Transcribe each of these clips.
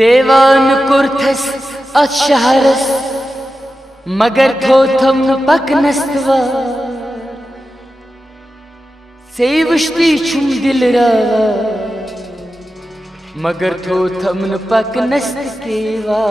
देवान कुर्थस अत शहरस मगर थो थम पक नस्तवा सेवश्ती छुम दिल रावा मगर थो थम पक नस्त केवा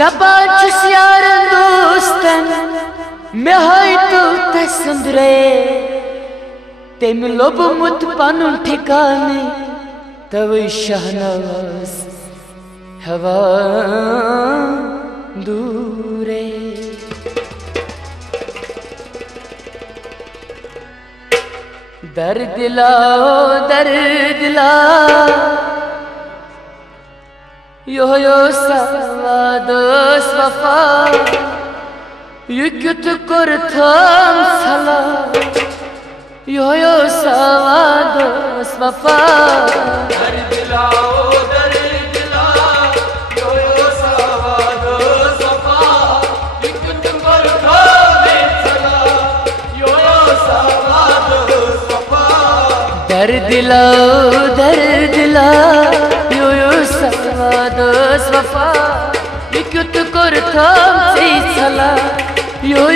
दबा चुस यार दोस्तन में हाय तो तसंदरे तेम लोब मुत पानु ठिकाने तव शहनाज हवा दूरे दर्द ला यो सवादोस वफा युक्त कुर्थम सला यो सवादोस वफा दर्द ला यो सवादोस वफा युक्त कुर्थम सला यो सवादोस वफा दर्द ला यो सवादोस वफा युक्त कुर्थम सला यो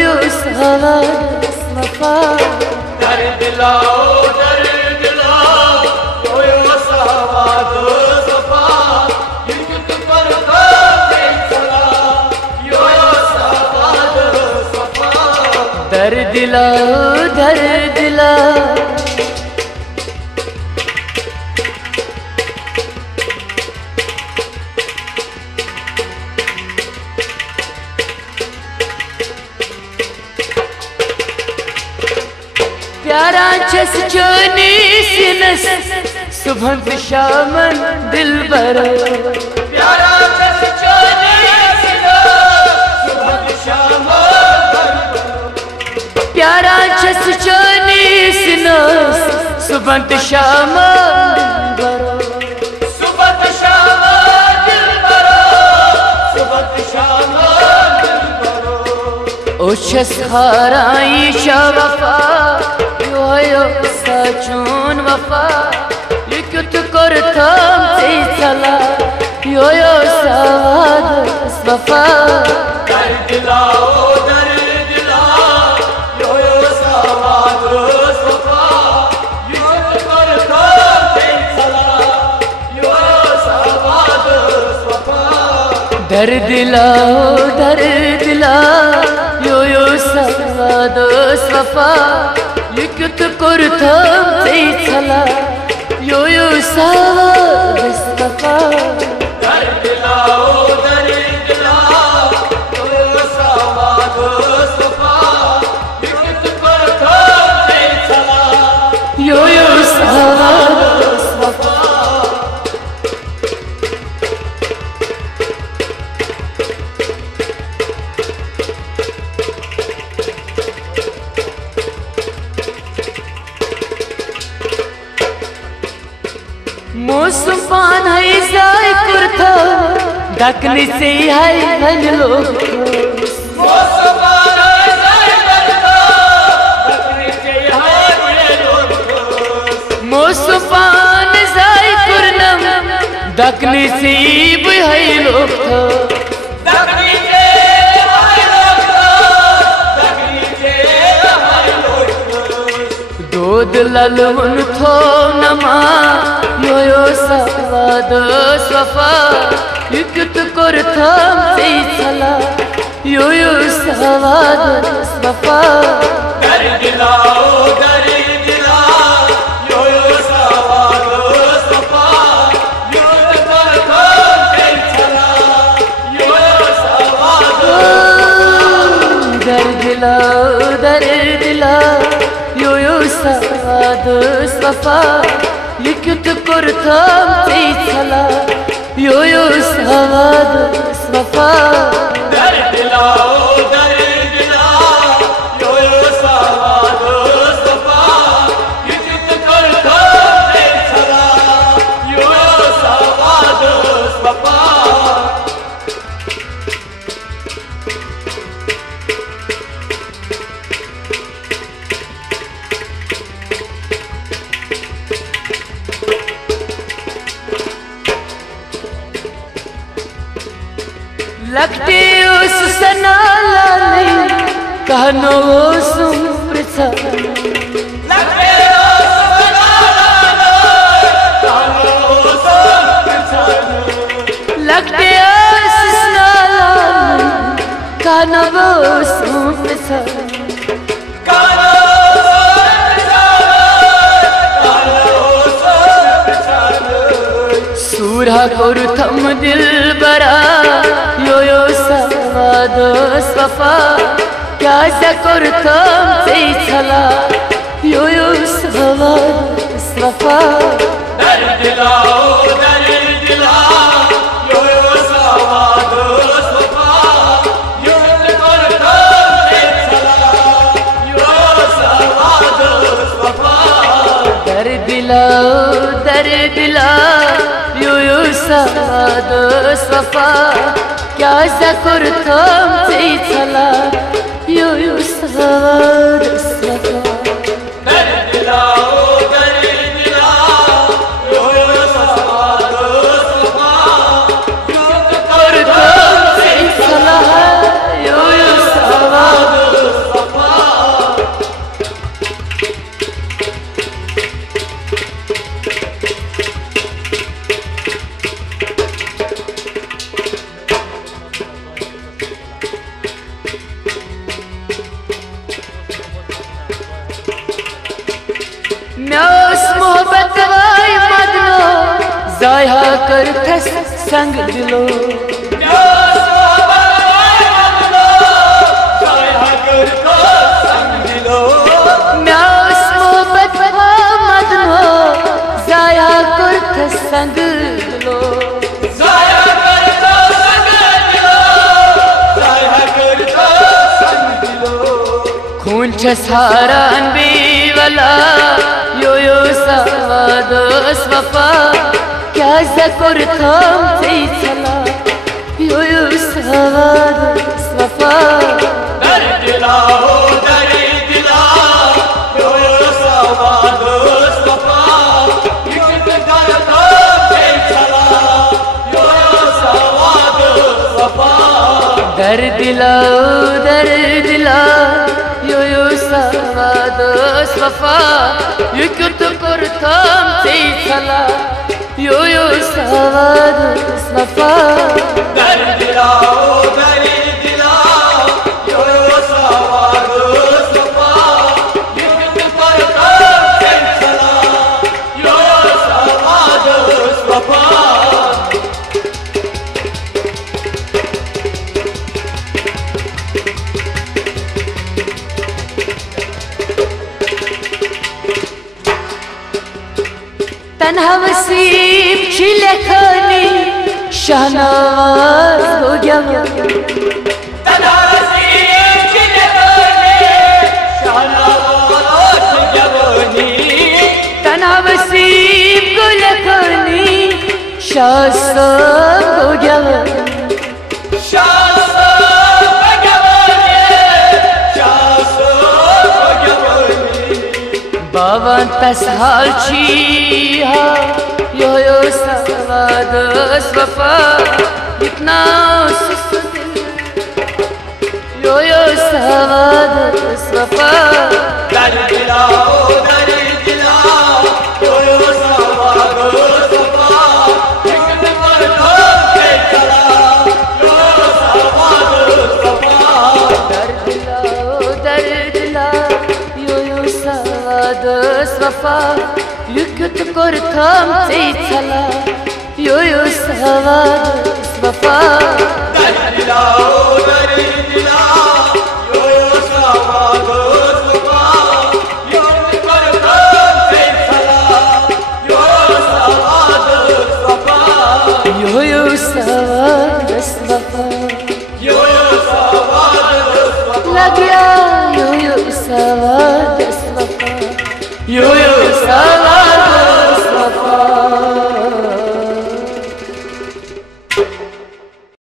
सवादोस वफा दर्द ला यो सवादोस वफा युक्त कुर्थम सला यो सवादोस वफा दर्द ला प्यारा छस चोनी सिनस सुबह शामन दिल बरो प्यारा छस चोनी सिनस सुबह शामन दिल बरो प्यारा छस चोनी सिनस सुबह शामन दिल बरो सुबह शामन दिल बरो सुबह शामन दिल बरो ओ छस हाराई शवफा यो सचून वफा युक्त कुर्थम सला यो सवादोस वफा दर्द ला यो सवादोस वफा युक्त कुर्थम सला यो सवादोस वफा दर्द ला यो सवादोस वफा युक्त कुर्थम सला यो सवादोस वफा दर्द ला यो सवादोस वफा युक्त कुर्थम सला यो सवादोस वफा मुसफान है जाय कुर्ता दकनी से है भलो मुसफान है जाय कुर्ता दकनी से है भलो मुसफान जाय कुरनम दकनी से है लोग दकनी से है लोग दूध ललवन थो नमा यो सवादोस वफा युक्त कुर्थम सला यो सवादोस वफा दर्द ला यो सवादोस वफा युक्त कुर्थम सला यो सवादोस दर्द ला यो सवादोस वफा युक्त कुर्थम सला यो सवादोस वफा दर्द उस सनाला नहीं कहनो सुमृता लगते सनाला नहीं कहनो सुमृता सूरा कुरुथम दिल बरा यो सवादो स्वफा क्या सा कुरुथम से छला यो सवादो स्वफा दर दिला यो सवादो स्वफा यो कुरुथम से छला यो सवादो स्वफा दर दिला सवादो स्वफा क्या सा कुरुथम से छला यो सवादो स्वफा दर दिला यो सवादो स्वफा यो कुरुथम से छला यो सवादो स्वफा उस मोहब्बत वाई मदनो जाया कर थस संग दिलो मैं उस मोहब्बत मदनो जाया कर थस संग दिलो खून सारा अनबी वाला यो सवादो स्वफा क्या जकुर थम से छला यो सवादो स्वफा दर दिला यो सवादो स्वफा युक्त कर से छला यो सवादो स्वफा दर दिला यो सवादो स्वफा युक्त कर थम से छला यो सवादो स्वफा दर दिला यो सवादो स्वफा युक्त कर से छला यो सवादो स्वफा तन्हा वसीब छिले खानी शहनाज हो गया तन्हा वसीब छिले खानी शहनाज जवानी तन्हा वसीब गुल खानी शासन हो गया बावन तसहाल छिहा यो सवादो स्वफा इतना यो सवादो स्वफा दर दिला यो सवादो स्वफा युक्त कर से छला यो सवादो स्वफा दर दिला यो सवादो स्वफा युक्त कर थम से छला यो सवादो स्वफा दर दिला यो सवादो स्वफा युक्त कर से छला यो सवादो स्वफा यो सवादो स्वफा यो सवादो स्वफा लग गया यो सवादो स्वफा यो